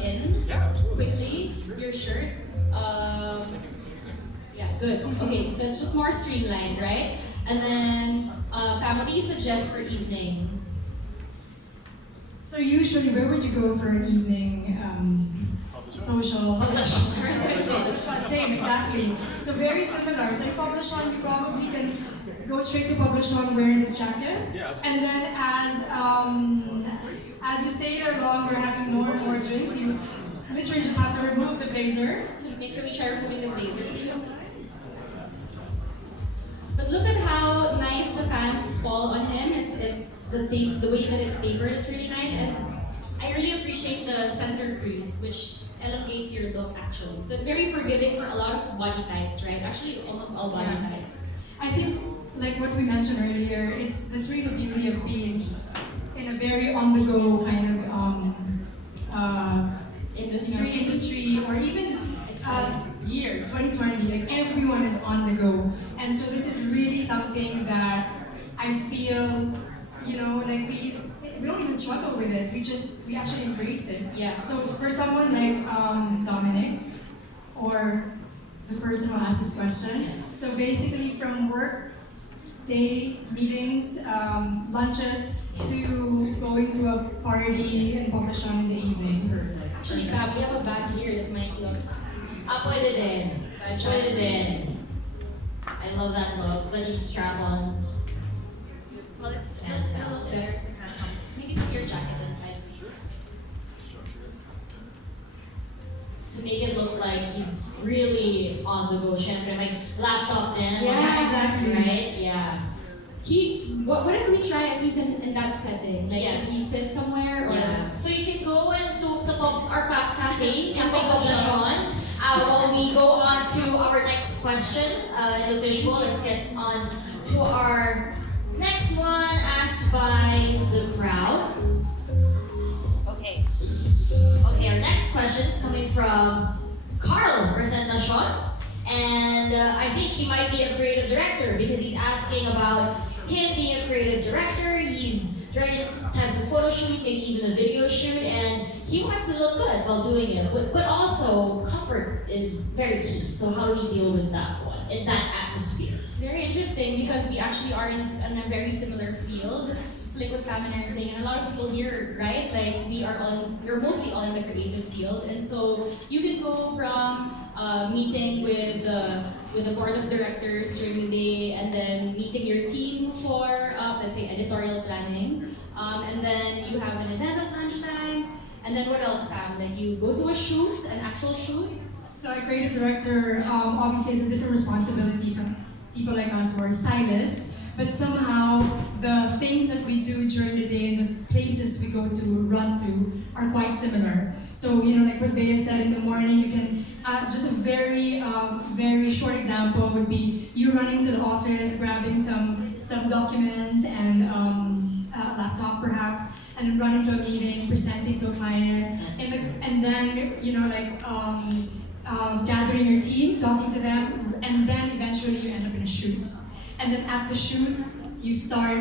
in quickly your shirt? Yeah, good. Okay, so it's just more streamlined, right? And then, Pam, what do you suggest for evening? So usually, where would you go for an evening social? Same, exactly. So very similar. So in Poblacion, you probably can go straight to Poblacion wearing this jacket, and then as you stay there longer, having more and more drinks, you literally just have to remove the blazer. So can we try removing the blazer, please? But look at how nice the pants fall on him. It's the way that it's tapered. It's really nice, and I really appreciate the center crease, which elongates your look actually. So it's very forgiving for a lot of body types, right? Actually, almost all body types. I think, like what we mentioned earlier, that's really the beauty of being in a very on-the-go kind of industry, or even year 2020. Like everyone is on the go, and so this is really something that I feel, like we don't even struggle with it. We actually embrace it. Yeah. So for someone like Dominic, or the person who asked this question, so basically from work, day, meetings, lunches, to going to a party in Poblacion in the evening. Perfect. Actually, Pam, we have a bag here that might look. Pwede din. Pwede din. I love that look. When you strap on. Well, it's a little better if it has some. Maybe put your jacket inside, please. To make it look like he's really on the go. Syempre, may laptop din. Yeah, exactly. Right? Yeah. What if we try if he's in that setting? Like, should we sit somewhere? Or? Yeah. So you can go into the cafe in Poblacion. While we go on to our next question in the visual, let's get on to our next one asked by the crowd. Okay, our next question is coming from Carl Presentacion. And I think he might be a creative director because he's asking about him being a creative director. He's directing types of photo shoot, maybe even a video shoot, and he wants to look good while doing it. But also, comfort is very key. So how do we deal with that one, in that atmosphere? Very interesting because we actually are in a very similar field. So like what Pam and I are saying, and a lot of people here, right? Like we're mostly all in the creative field, and so you can go from meeting with the board of directors during the day, and then meeting your team for let's say editorial planning, and then you have an event at lunchtime, and then what else, Pam? Like you go to a shoot, an actual shoot. So a creative director obviously has a different responsibility from people like us who are stylists, but somehow the things that we do during the day and the places we go to, run to, are quite similar. So, like what Bea said, in the morning, you can, just a very short example would be you running to the office, grabbing some documents and a laptop perhaps, and running to a meeting, presenting to a client, and then, gathering your team, talking to them, and then eventually you end up in a shoot. And then at the shoot, you start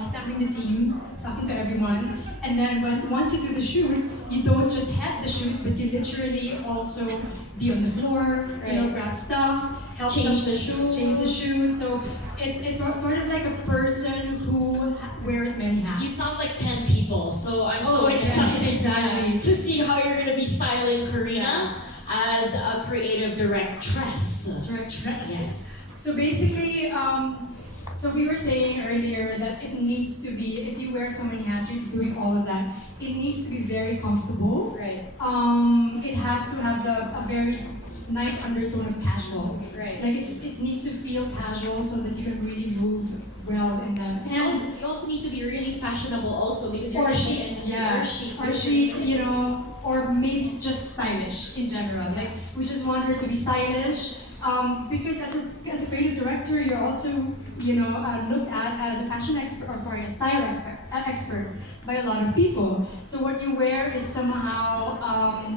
assembling the team, talking to everyone, and then once you do the shoot, you don't just head the shoot, but you literally also be on the floor, grab stuff, help change the shoes. So it's sort of like a person who wears many hats. You sound like 10 people, so I'm so excited exactly. to see how you're going to be styling Karina as a creative directress. Yes. So basically, so we were saying earlier that it needs to be, if you wear so many hats, you're doing all of that, it needs to be very comfortable. Right. It has to have a very nice undertone of casual. Right. Like it needs to feel casual so that you can really move well in that. And you also need to be really fashionable also because you're Or in the chic, industry. yeah. Or chic. Or chic, or maybe it's just stylish in general. Like we just want her to be stylish. Because as a creative director, you're also looked at as a fashion expert, a style expert by a lot of people. So what you wear is somehow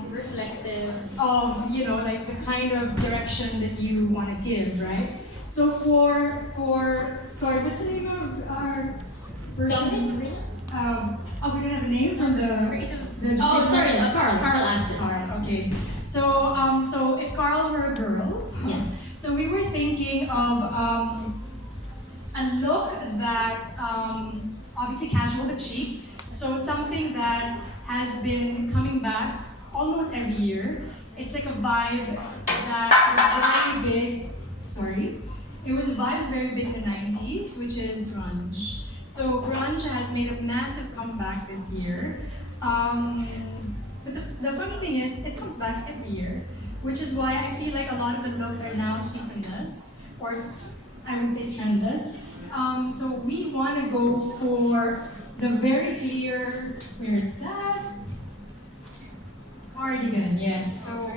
reflective of like the kind of direction that you want to give, right? So for what's the name of our person? Dominic? We don't have a name from the creative Oh, sorry, Carl. Carl asked it. Carl, okay. So, so if Carl were a girl, Yes. so we were thinking of a look that obviously casual but chic. So something that has been coming back almost every year. It's like a vibe that was very big. Sorry, it was a vibe that's very big in the '90s, which is grunge. So grunge has made a massive comeback this year. But the funny thing is, it comes back every year, which is why I feel like a lot of the looks are now seasonless, or I would say trendless. So we want to go for the very clear, where is that? Cardigan, yes. So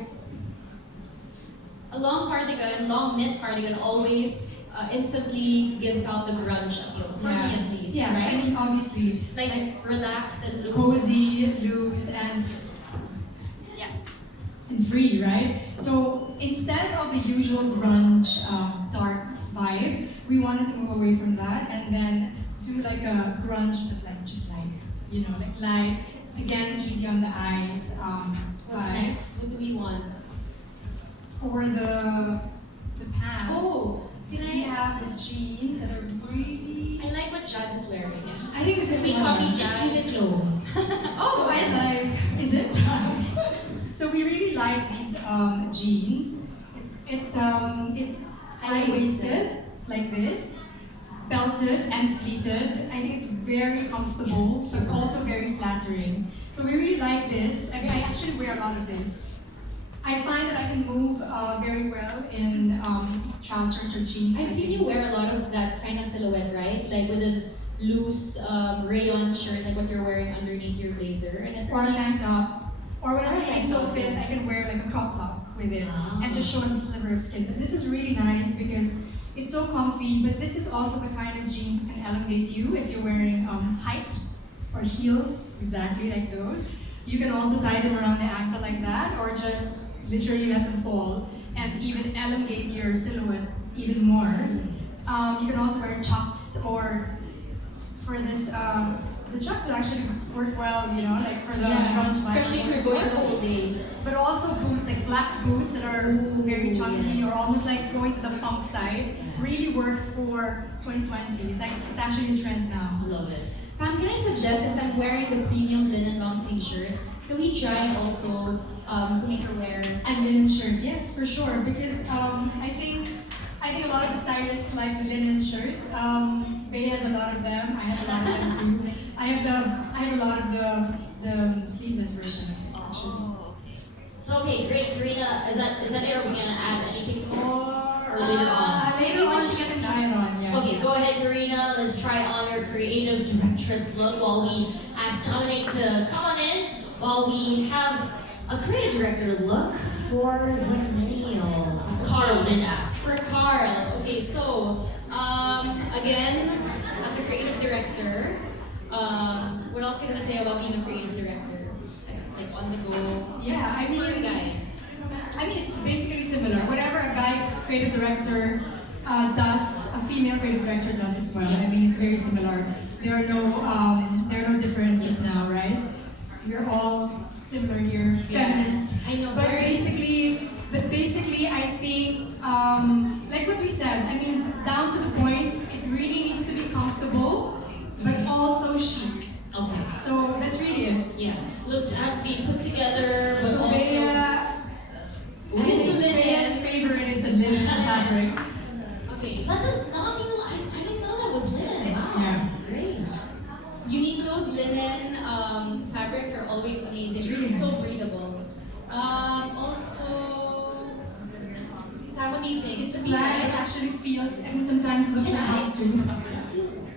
A long cardigan, long knit cardigan always instantly gives out the grunge appeal, for me at least, yeah, right? I mean obviously It's like relaxed and loose. cozy, loose, and free, right? So instead of the usual grunge dark vibe, we wanted to move away from that and then do like a grunge but like just light, you know, like light, again easy on the eyes. What's vibe. next? What do we want? For the pants. Oh, can We I? have the jeans that are really. I like what Jazz is wearing. I think this is We so much copy fun. Jazz. Uniqlo. So I like, is it? So we really like these jeans. It's high waisted like this, belted and pleated. I think it's very comfortable, but also very flattering. So we really like this. I mean, I actually wear a lot of this. I find that I can move very well in trousers or jeans. I've seen you wear a lot of that kind of silhouette, right? Like with a loose rayon shirt, like what you're wearing underneath your blazer, and Or a tank top. Or when I'm Or a feeling tank so top. fit, I can wear like a crop top with it Ah. and just show a sliver of skin. But this is really nice because it's so comfy, but this is also the kind of jeans that can elevate you if you're wearing height or heels, exactly like those. You can also tie them around the ankle like that, or just literally let them fall and even elongate your silhouette even more. You can also wear chucks, or for this, the chucks would actually work well, you know, like for the grunge vibe. especially if you're going the whole day. But also boots, like black boots that are very chunky or almost like going to the punk side, really works for 2020. It's actually a trend now. Love it. Pam, can I suggest, since I'm wearing the premium linen long sleeve shirt, can we try also to make her wear? A linen shirt, yes, for sure. Because I think a lot of the stylists like the linen shirt. Bea has a lot of them. I have a lot of them too. I have a lot of the sleeveless version of this actually. So okay, great, Karina. Is that it? Are we gonna add anything more or later on? Later on, she can try it on. Yeah. Okay, go ahead, Karina. Let's try on your creative directress look while we ask Dominic to come on in. While we have a creative director look for the millennials. Since Carl did ask. For Carl. Okay, so again, as a creative director, what else can I say about being a creative director? Like on the go. Yeah, I mean, For a guy. it's basically similar. Whatever a guy creative director does, a female creative director does as well. I mean, it's very similar. There are no differences now, right? We're all similar here, Yeah. feminists. I know. But very- basically, I think, like what we said, I mean, down to the point, it really needs to be comfortable, but also chic. Okay. So that's really it. Yeah. Looks has to be put together, but So also. Bea, I think Bea's favorite is the linen fabric. Okay. That does not even. I didn't know that was linen. It's- Wow. yeah. Great. Uniqlo's linen fabrics are always amazing. It's really It's so nice. breathable. Also, Pam, what do you think? It's a Black right? actually feels, I mean, sometimes looks like house too.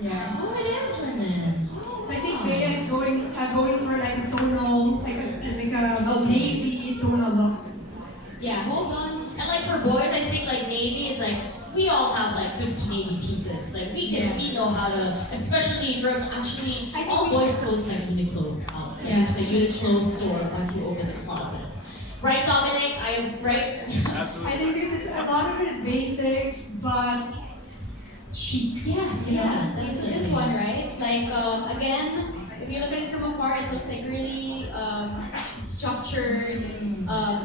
Yeah. Oh, it is linen. So I think Bea is going for like a tonal, like a navy tonal look. Yeah, hold on. And like for boys, I think like navy is like we all have like 50 navy pieces. Like we know how to, especially from actually I think all we- boys' clothes have Uniqlo. Yes. It's a Uniqlo store once you open the closet. Right, Dominic? I am right. I think because a lot of it is basics, but chic. Yes. You know? Yeah. Okay, so Definitely. this one, right? Like, again, if you look at it from afar, it looks like really structured,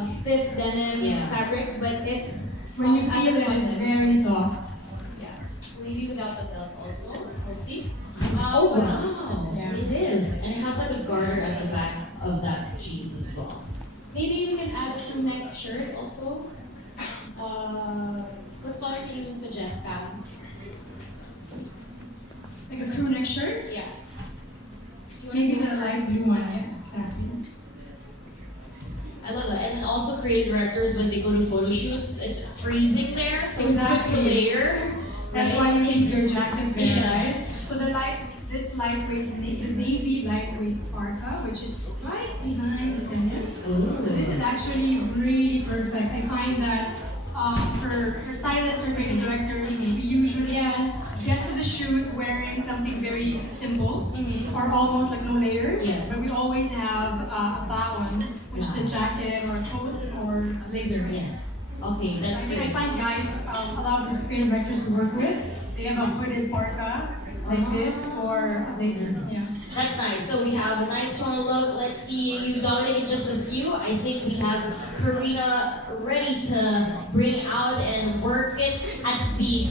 stiff denim Yeah. fabric, but it's When you soft as feel a it, it's cotton. very soft. Yeah. Maybe without the belt also. We'll see. Oh What wow, Yeah. it is, and it has like a garter at the back of that jeans as well. Maybe we can add a crew neck shirt also. What color do you suggest, Pam? Like a crew neck shirt? Yeah. Do you want Maybe to the light blue one, yeah, exactly. I love that, and also creative directors when they go to photo shoots, it's freezing there, so it's good Exactly. to layer. That's right? why you need your jacket there, Yes. right? So this lightweight, the navy lightweight parka, which is right behind the denim. Ooh. So this is actually really perfect. I find that for stylists or creative directors, we usually get to the shoot wearing something very simple or almost like no layers. Yes. But we always have a baon, which is a jacket or a coat or a blazer. Yes. Okay, that's I great. find guys, a lot of the creative directors we work with, they have a hooded parka like this or a blazer. Yeah. That's nice. So we have a nice tonal look. Let's see you, Dominic, in just a few. I think we have Karina ready to bring out and work it at the